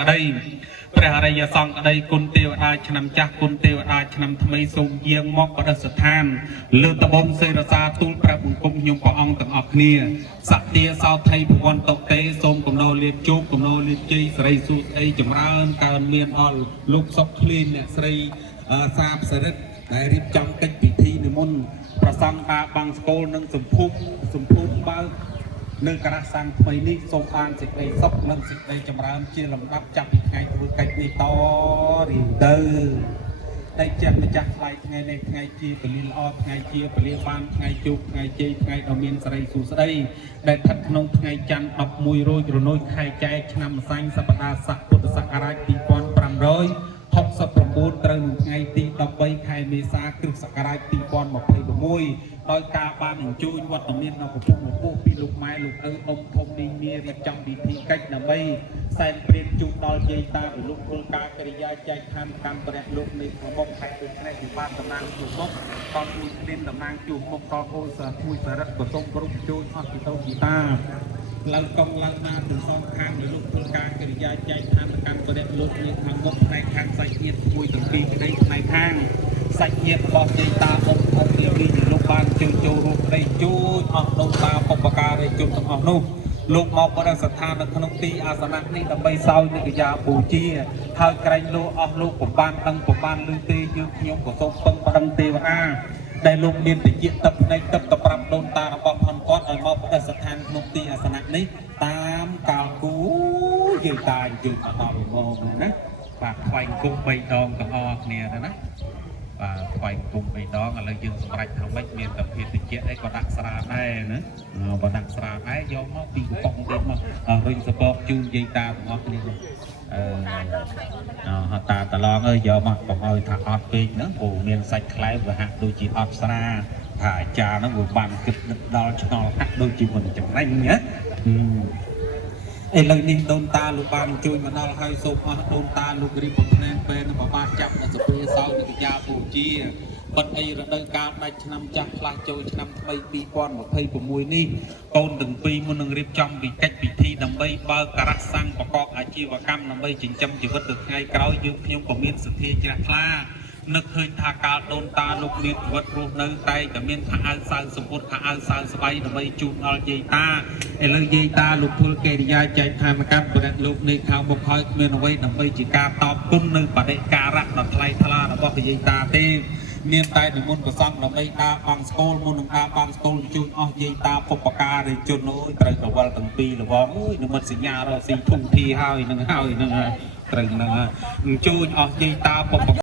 ក្តីព្រះអរិយសង្ឃក្តីគុណទេវតាឆ្នាំចាស់គុណទេវតាឆ្នាំថ្មីសូមយាងមកបដិស្ថានលើតបងសេរសាទូលប្រាប់បង្គំខ្ញុំព្រះអង្គទាំងអស់គ្នាសត្យាសោថៃភវន្តតេសូមកំណោលៀបជោគកំណោលៀបជ័យសិរីសួស្តីចម្រើនកើនមានអល់លោកសុកឃ្លីនអ្នកស្រីសាបសរិទ្ធដែលរៀបចំកិច្ចពិធីនិមន្តប្រសង់តាបាំងស្គលនិងសម្ពុះបើនៅគណៈសាងថ្មីនេះសូមបានសេចក្តីសុខនិងសេចក្តីចម្រើនជាលំដាប់ចាប់ពីថ្ងៃធ្វើកិច្ចនេះតរៀងទៅតែចិត្តម្ចាស់ថ្លៃថ្ងៃនេះថ្ងៃជាពលាល្អថ្ងៃជាពលាបានថ្ងៃជោគថ្ងៃជ័យថ្ងៃដ៏មានសិរីសួស្តីដែលស្ថិតក្នុងថ្ងៃច័ន្ទ11រោចរនោចខែចែកឆ្នាំម្សាញ់សប្តាហ៍ស័កពុទ្ធសករាជ2569ត្រូវនៅថ្ងៃទី13ខែមេសាគ្រិស្តសករាជ2026ដោយការបានអញ្ជើញវត្តមាននៅកំពង់ពោះពីលោកម៉ែលោកឪអ៊ំធំនីនារៀបចំពិធីកិច្ចដើម្បីសែនព្រេនជូនដល់យាយតាពីលោកពលការកិរិយាចែកឋានកម្មព្រះលោកនៃប្រមុខខេត្តដូចនេះពីបានតំណាងជួបមុខតនមួយគ្លៀនតំណាងជួបមុខតអូនសាមួយសរិទ្ធក៏សូមគោរពជួយអស់ពីតោជីតាឡើងកងឡើងណាទាំងសងខាងលោកពលការកិរិយាចែកឋានកម្មព្រះលោកនៃខាងមុខផ្នែកខាងសាច់ញាតិមួយទាំងពីរក្តីផ្នែកខាងសាច់ញាតិរបស់យាយតាអ៊ំធំនារីលោកបានចូលរួមក្តីជួយអស់ដូនតាបុព្វការីជនទាំងអស់នោះលោកមកបរិស្ថាននៅក្នុងទីអាសនៈនេះដើម្បីសោយនិកយាបូជាហើយក្រែងលោកអស់លោកប្របានដឹងប្របានលឺទេយើងខ្ញុំក៏សូមពឹងប្រដឹងទេវតាដែលលោកមានតិចទឹកភ្នែកទឹកទៅប្រាប់ដូនតារបស់ផងគាត់ឲ្យមកបរិស្ថានក្នុងទីអាសនៈនេះតាមកាលគូយើងតាយើងមកដល់មកណាបាទថ្វាយគុំ3ដងទាំងអស់គ្នាណាបាទថ្វាយគុំ3ដងឥឡូវយើងសម្រេចថាម៉េចមានតែភាពតិចអីក៏ដាក់ស្រាដែរណាបើដាក់ស្រាដែរយកមកពីកំប៉ុងទៀតមករុញសពកជូនយាយតាទាំងអស់គ្នាហត់តាតឡងអើយយកមកកុំឲ្យថាអត់ពេកហ្នឹងព្រោះមានសាច់ខ្លែងវាហាក់ដូចជាអត់ស្រាថាអាចារ្យហ្នឹងវាបានគិតដល់ឆ្ងល់ហាក់ដូចជាមិនចំណេញណាឥឡូវនេះដូនតាលោកបានជួយមកដល់ហើយសូមអស់ដូនតាលោករៀបបំភ្នែកពេលនៅបានចាប់នៅសុភាសោនិកយាបូជាបិទអីរដូវកាលដាច់ឆ្នាំចាស់ផ្លាស់ចូលឆ្នាំថ្មី2026នេះកូនទាំងពីរមុននឹងរៀបចំពីកិច្ចពិធីដើម្បីបើកការៈសាំងប្រកបអាជីវកម្មដើម្បីចិញ្ចឹមជីវិតទៅថ្ងៃក្រោយយើងខ្ញុំក៏មានសទ្ធាជ្រះថ្លានឹកឃើញថាកាលដូនតាលោកមានជីវិតរស់នៅតែមានខោអាវសៅសម្ពុតខោអាវសៅស្បៃដើម្បីជូនដល់យាយតាឥឡូវយាយតាលោកធ្វើកិរិយាចែកឋានកម្មព្រះលោកនៃខាងមុខហើយគ្មានអ្វីដើម្បីជាការតបគុណនៅបដិការៈដ៏ថ្លៃថ្លារបស់យាយតាទេមានតែនិមន្តប្រសង់ដើម្បីដើរបាំងស្គលមុននឹងដើរបាំងស្គលជួយអស់យាយតាបុព្វការីជនអើយត្រូវកវលទាំងពីរលវងអើយនិមិត្តសញ្ញារកស៊ីធំធីហើយនឹងត្រូវនឹងជួយអស់យាយតាបុព្វ